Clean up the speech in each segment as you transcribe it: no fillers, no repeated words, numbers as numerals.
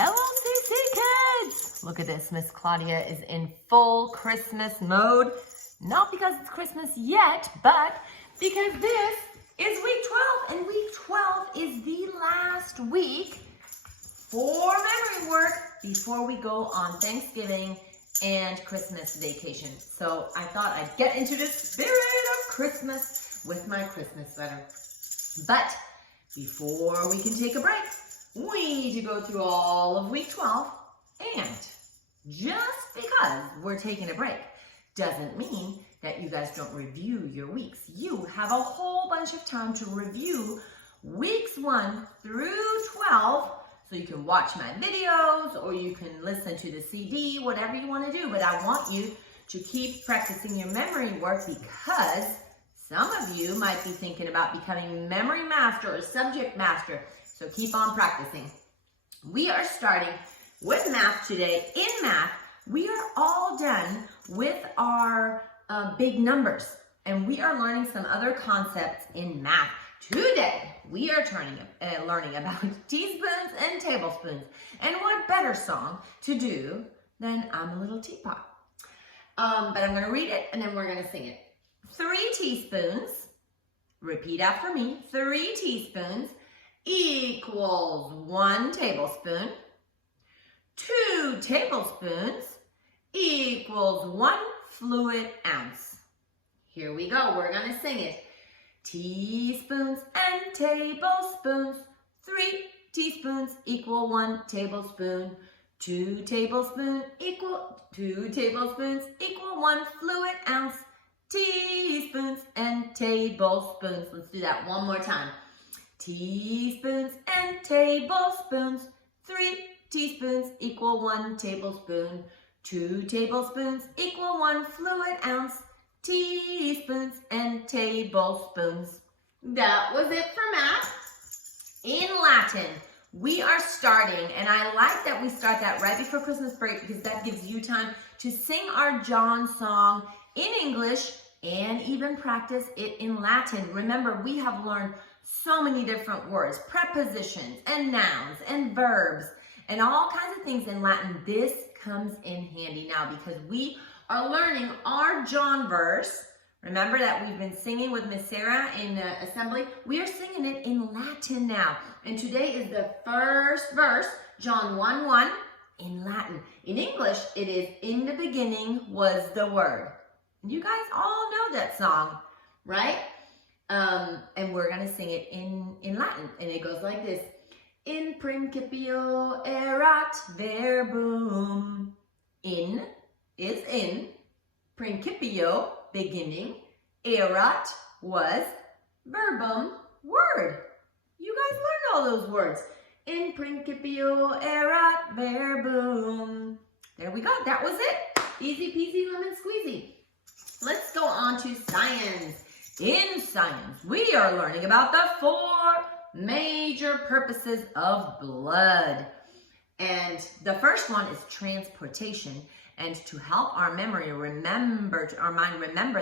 Hello, CC Kids! Look at this, Miss Claudia is in full Christmas mode. Not because it's Christmas yet, but because this is week 12, and week 12 is the last week for memory work before we go on Thanksgiving and Christmas vacation. So I thought I'd get into the spirit of Christmas with my Christmas sweater. But before we can take a break, we need to go through all of week 12, and just because we're taking a break doesn't mean that you guys don't review your weeks. You have a whole bunch of time to review weeks 1 through 12, so you can watch my videos or you can listen to the CD, whatever you want to do. But I want you to keep practicing your memory work, because some of you might be thinking about becoming memory master or subject master. So keep on practicing. We are starting with math today. In math, we are all done with our big numbers, and we are learning some other concepts in math. Today, we are learning about teaspoons and tablespoons. And what better song to do than I'm a Little Teapot? But I'm going to read it, and then we're going to sing it. 3 teaspoons, repeat after me, 3 teaspoons equals 1 tablespoon. 2 tablespoons equals 1 fluid ounce. Here we go. We're going to sing it. Teaspoons and tablespoons. 3 teaspoons equal 1 tablespoon. 2 tablespoons equal 1 fluid ounce. Teaspoons and tablespoons. Let's do that one more time. Teaspoons and tablespoons. 3 teaspoons equal 1 tablespoon. 2 tablespoons equal 1 fluid ounce. Teaspoons and tablespoons. That was it for math. In Latin, we are starting, and I like that we start that right before Christmas break, because that gives you time to sing our John song in English and even practice it in Latin. Remember, we have learned so many different words, prepositions and nouns and verbs and all kinds of things in Latin. This comes in handy now because we are learning our John verse. Remember that we've been singing with Miss Sarah in the assembly? We are singing it in Latin now. And today is the first verse, John 1:1, in Latin. In English, it is, "In the beginning was the Word." You guys all know that song, right? And we're going to sing it in Latin. And it goes like this. In principio erat verbum. In is in. Principio, beginning. Erat was. Verbum, word. You guys learned all those words. In principio erat verbum. There we go. That was it. Easy peasy lemon squeezy. Let's go on to science. In science, we are learning about the 4 major purposes of blood. And the first one is transportation. And to help our mind remember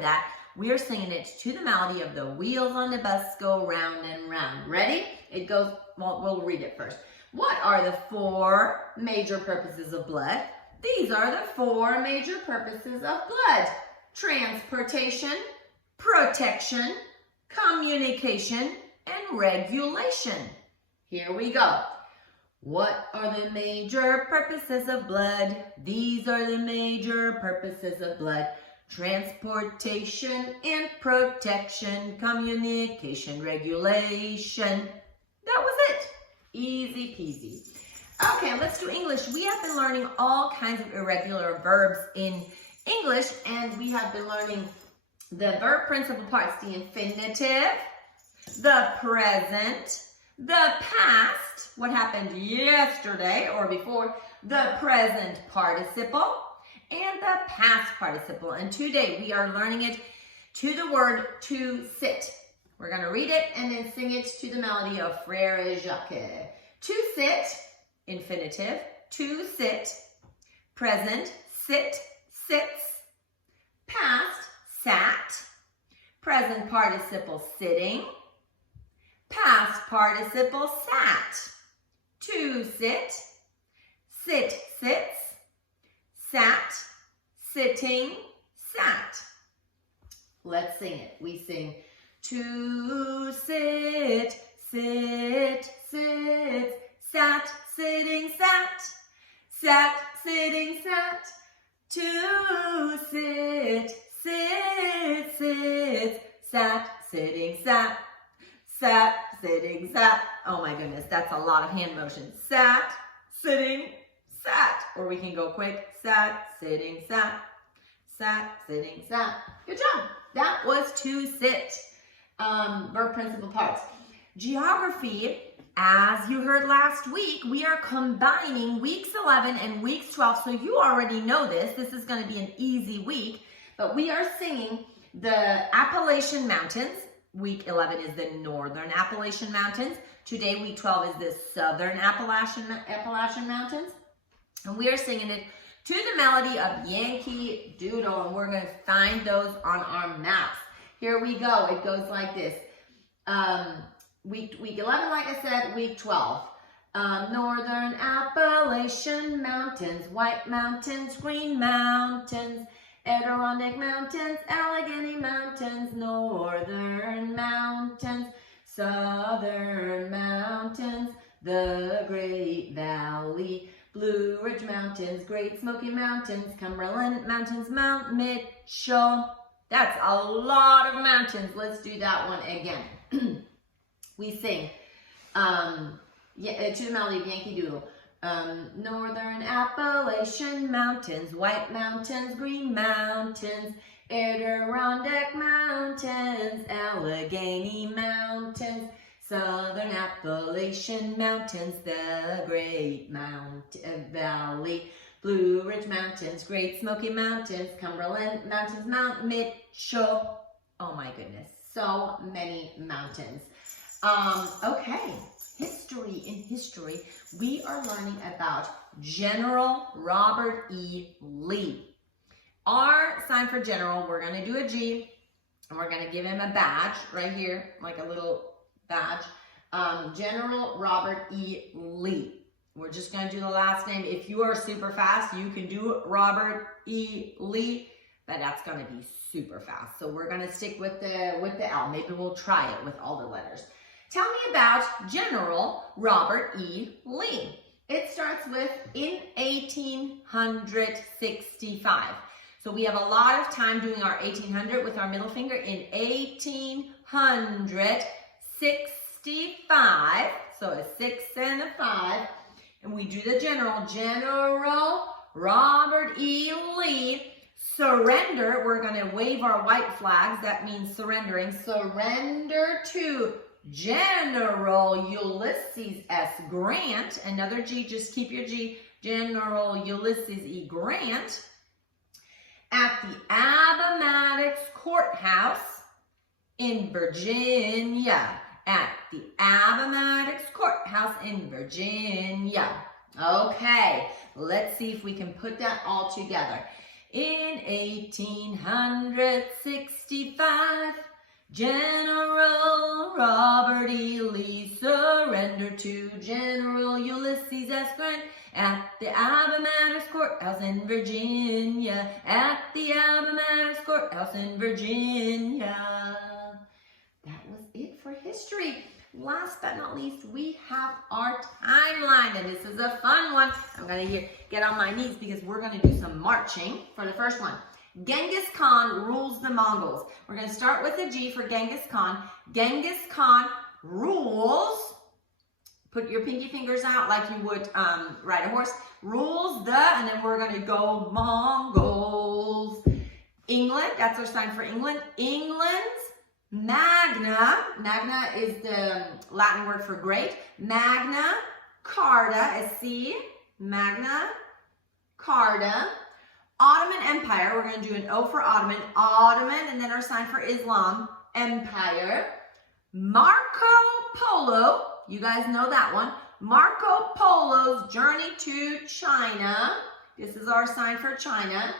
that, we are singing it to the melody of "The wheels on the bus go round and round." Ready? It goes, well, we'll read it first. What are the 4 major purposes of blood? These are the 4 major purposes of blood. Transportation, protection, communication, and regulation. Here we go. What are the major purposes of blood? These are the major purposes of blood. Transportation and protection, communication, regulation. That was it. Easy peasy. Okay, let's do English. We have been learning all kinds of irregular verbs in English, and we have been learning the verb principal parts, the infinitive, the present, the past, what happened yesterday or before, the present participle, and the past participle. And today we are learning it to the word to sit. We're going to read it and then sing it to the melody of Frère Jacques. To sit, infinitive, to sit, present, sit, sits, past, sat, present participle, sitting, past participle, sat, to sit, sit, sits, sat, sitting, sat. Let's sing it. We sing to sit, sit, sits, sat, sitting, sat, sat, sitting, sat. To sit, sit, sits, sat, sitting, sat, sat, sitting, sat. Oh my goodness, that's a lot of hand motion. Sat, sitting, sat. Or we can go quick. Sat, sitting, sat, sat, sitting, sat. Good job. That was to sit. Verb principal parts. Geography, as you heard last week, we are combining weeks 11 and weeks 12. So you already know this. This is going to be an easy week. But we are singing the Appalachian Mountains. Week 11 is the Northern Appalachian Mountains. Today, week 12 is the Southern Appalachian Mountains. And we are singing it to the melody of Yankee Doodle. And we're going to find those on our maps. Here we go. It goes like this. Week 11, like I said, week 12. Northern Appalachian Mountains, White Mountains, Green Mountains, Adirondack Mountains, Allegheny Mountains, Northern Mountains, Southern Mountains, the Great Valley, Blue Ridge Mountains, Great Smoky Mountains, Cumberland Mountains, Mount Mitchell. That's a lot of mountains. Let's do that one again. We sing to the melody of Yankee Doodle. Northern Appalachian Mountains, White Mountains, Green Mountains, Adirondack Mountains, Allegheny Mountains, Southern Appalachian Mountains, the Great Valley, Blue Ridge Mountains, Great Smoky Mountains, Cumberland Mountains, Mount Mitchell. Oh my goodness, so many mountains. Okay, in history, we are learning about General Robert E. Lee. Our sign for general, we're going to do a G, and we're going to give him a badge right here, like a little badge. General Robert E. Lee. We're just going to do the last name. If you are super fast, you can do Robert E. Lee, but that's going to be super fast. So we're going to stick with the L. Maybe we'll try it with all the letters. Tell me about General Robert E. Lee. It starts with in 1865. So we have a lot of time doing our 1800 with our middle finger. In 1865, so a 6 and a 5, and we do the general. General Robert E. Lee. Surrender, we're going to wave our white flags. That means surrendering. Surrender to General Ulysses S. Grant. Another G, just keep your G. General Ulysses E. Grant at the Appomattox Courthouse in Virginia. At the Appomattox Courthouse in Virginia. Okay, let's see if we can put that all together. In 1865, General Robert E. Lee surrendered to General Ulysses S. Grant at the Appomattox Courthouse in Virginia. At the Appomattox Courthouse in Virginia. That was it for history. Last but not least, we have our timeline, and this is a fun one. I'm going to get on my knees because we're going to do some marching for the first one. Genghis Khan rules the Mongols. We're going to start with a G for Genghis Khan. Genghis Khan rules, put your pinky fingers out like you would ride a horse, rules the, and then we're going to go Mongols. England, that's our sign for England. England's Magna is the Latin word for great. Magna Carta, S-C, Magna Carta. Ottoman Empire, we're going to do an O for Ottoman. Ottoman, and then our sign for Islam, Empire. Marco Polo, you guys know that one. Marco Polo's journey to China. This is our sign for China.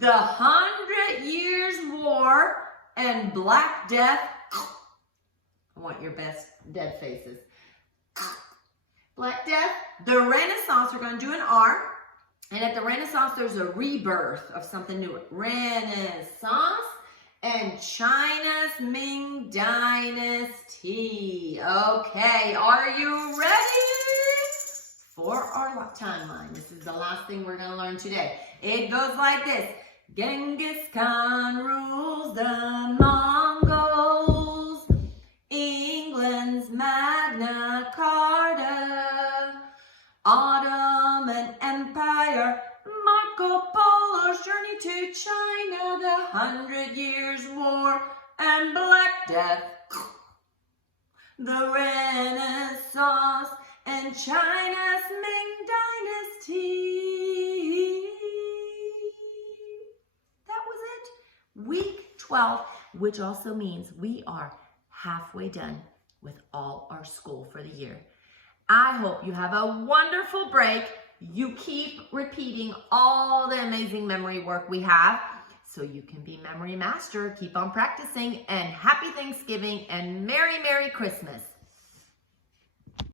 The 100 Years' War and Black Death. I want your best dead faces. Black Death. The Renaissance, we're going to do an R. And at the Renaissance, there's a rebirth of something new. Renaissance and China's Ming Dynasty. Okay, are you ready for our timeline? This is the last thing we're going to learn today. It goes like this. Genghis Khan rules the Mongols. England's Magna Carta. Ottoman Empire, Marco Polo's journey to China, the 100 Years' War, and Black Death, the Renaissance, and China's Ming Dynasty. That was it. Week 12, which also means we are halfway done with all our school for the year. I hope you have a wonderful break. You keep repeating all the amazing memory work we have so you can be memory master. Keep on practicing, and happy Thanksgiving and Merry, Merry Christmas.